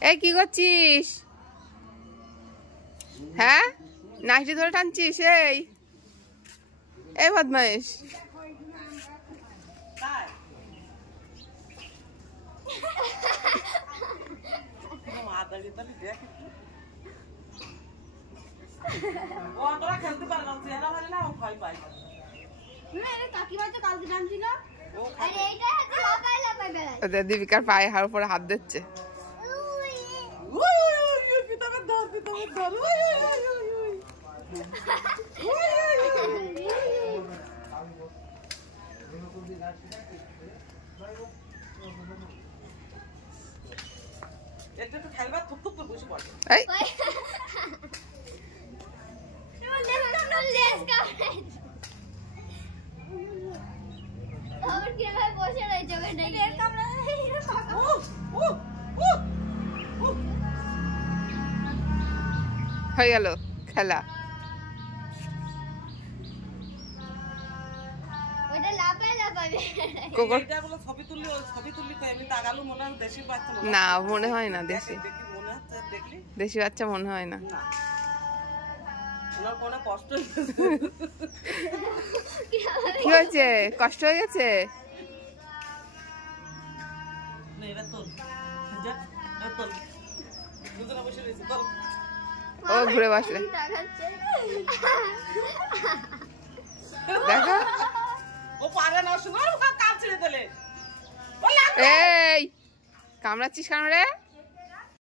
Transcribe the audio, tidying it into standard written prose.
এই কি করছিস? হ্যাঁ, নাইটি ধরে টানছিস? এই বদমাইশ। দীপিকার পায়ে হার উপরে হাত দিচ্ছে। হয়ে গেল খেলা। না মনে হয় না দেশি, দেশি বাচ্চা মনে হয় না। কি হয়েছে? কষ্ট হয়ে গেছে? ও ঘুরে বসলে দেখো। এই কামড়াচ্ছিস কেন রে?